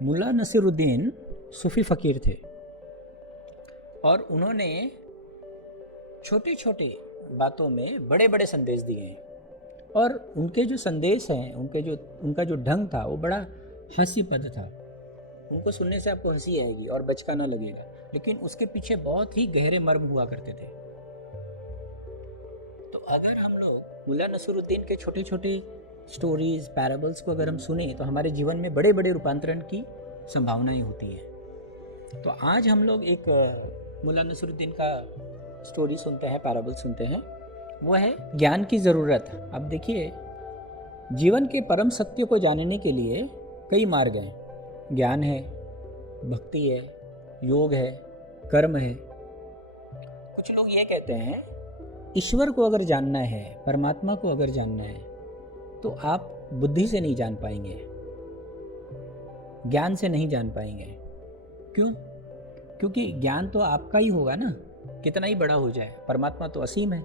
मुल्ला नसीरुद्दीन सूफी फ़कीर थे और उन्होंने छोटी छोटी बातों में बड़े बड़े संदेश दिए हैं। और उनके जो संदेश हैं, उनका जो ढंग था वो बड़ा हास्यपद था। उनको सुनने से आपको हंसी आएगी और बचकाना लगेगा, लेकिन उसके पीछे बहुत ही गहरे मर्म हुआ करते थे। तो अगर हम लोग मुल्ला नसीरुद्दीन के छोटे छोटे स्टोरीज, पैराबल्स को अगर हम सुने तो हमारे जीवन में बड़े बड़े रूपांतरण की संभावनाएं होती हैं। तो आज हम लोग एक मुल्ला नसीरुद्दीन का स्टोरी सुनते हैं, पैराबल सुनते हैं। वो है ज्ञान की ज़रूरत। अब देखिए, जीवन के परम सत्य को जानने के लिए कई मार्ग हैं। ज्ञान है, भक्ति है, योग है, कर्म है। कुछ लोग ये कहते हैं, ईश्वर को अगर जानना है, परमात्मा को अगर जानना है, तो आप बुद्धि से नहीं जान पाएंगे, ज्ञान से नहीं जान पाएंगे। क्यों? क्योंकि ज्ञान तो आपका ही होगा ना, कितना ही बड़ा हो जाए। परमात्मा तो असीम है।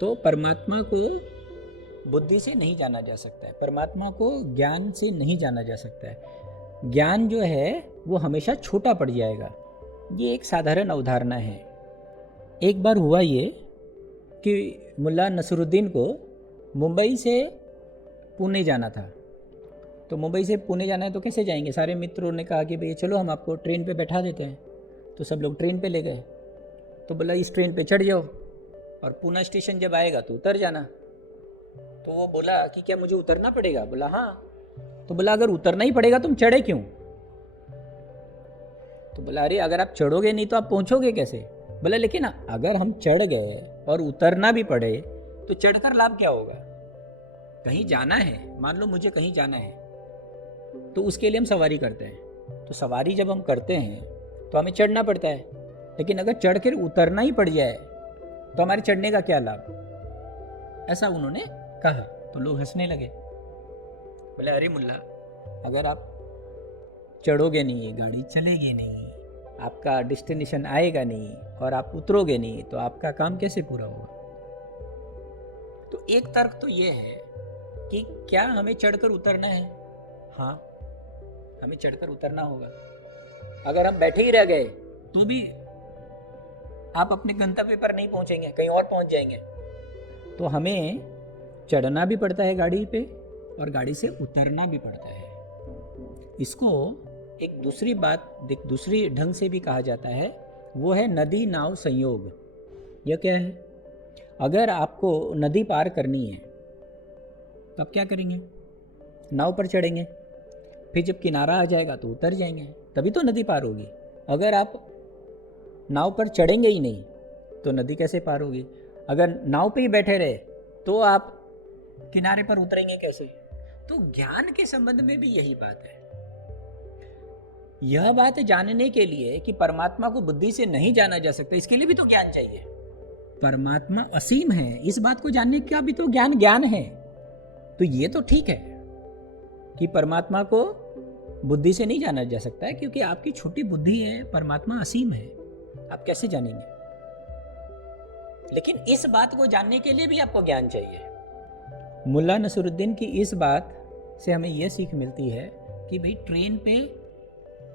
तो परमात्मा को बुद्धि से नहीं जाना जा सकता है, परमात्मा को ज्ञान से नहीं जाना जा सकता है। ज्ञान जो है वो हमेशा छोटा पड़ जाएगा। ये एक साधारण अवधारणा है। एक बार हुआ ये कि मुल्ला नसीरुद्दीन को मुंबई से पुणे जाना था। तो मुंबई से पुणे जाना है तो कैसे जाएंगे? सारे मित्रों ने कहा कि भाई चलो हम आपको ट्रेन पे बैठा देते हैं। तो सब लोग ट्रेन पे ले गए। तो बोला इस ट्रेन पे चढ़ जाओ और पूना स्टेशन जब आएगा तो उतर जाना। तो वो बोला कि क्या मुझे उतरना पड़ेगा? बोला हाँ। तो बोला अगर उतरना ही पड़ेगा तुम चढ़े क्यों? तो बोला अरे अगर आप चढ़ोगे नहीं तो आप पहुंचोगे कैसे? बोला लेकिन अगर हम चढ़ गए और उतरना भी पड़े तो चढ़कर लाभ क्या होगा? कहीं जाना है, मान लो मुझे कहीं जाना है, तो उसके लिए हम सवारी करते हैं। तो सवारी जब हम करते हैं तो हमें चढ़ना पड़ता है, लेकिन अगर चढ़ कर उतरना ही पड़ जाए तो हमारे चढ़ने का क्या लाभ? ऐसा उन्होंने कहा। तो लोग हंसने लगे। बोले अरे मुल्ला, अगर आप चढ़ोगे नहीं, गाड़ी चलेगी नहीं, आपका डेस्टिनेशन आएगा नहीं और आप उतरोगे नहीं, तो आपका काम कैसे पूरा होगा? तो एक तर्क तो ये है कि क्या हमें चढ़कर उतरना है? हाँ, हमें चढ़कर उतरना होगा। अगर हम बैठे ही रह गए तो भी आप अपने गंतव्य पर नहीं पहुंचेंगे, कहीं और पहुंच जाएंगे। तो हमें चढ़ना भी पड़ता है गाड़ी पे और गाड़ी से उतरना भी पड़ता है। इसको एक दूसरी बात, दूसरी ढंग से भी कहा जाता है, वो है नदी नाव संयोग। यह क्या है? अगर आपको नदी पार करनी है तो आप क्या करेंगे? नाव पर चढ़ेंगे, फिर जब किनारा आ जाएगा तो उतर जाएंगे, तभी तो नदी पार होगी। अगर आप नाव पर चढ़ेंगे ही नहीं तो नदी कैसे पार होगी? अगर नाव पे ही बैठे रहे तो आप किनारे पर उतरेंगे कैसे? तो ज्ञान के संबंध में भी यही बात है। यह बात जानने के लिए कि परमात्मा को बुद्धि से नहीं जाना जा सकता, इसके लिए भी तो ज्ञान चाहिए। परमात्मा असीम है, इस बात को जानने का भी तो ज्ञान है। तो ये तो ठीक है कि परमात्मा को बुद्धि से नहीं जाना जा सकता है, क्योंकि आपकी छोटी बुद्धि है, परमात्मा असीम है, आप कैसे जानेंगे? लेकिन इस बात को जानने के लिए भी आपको ज्ञान चाहिए। मुल्ला नसीरुद्दीन की इस बात से हमें यह सीख मिलती है कि भाई ट्रेन पे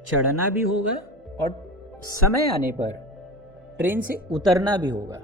चढ़ना भी होगा और समय आने पर ट्रेन से उतरना भी होगा।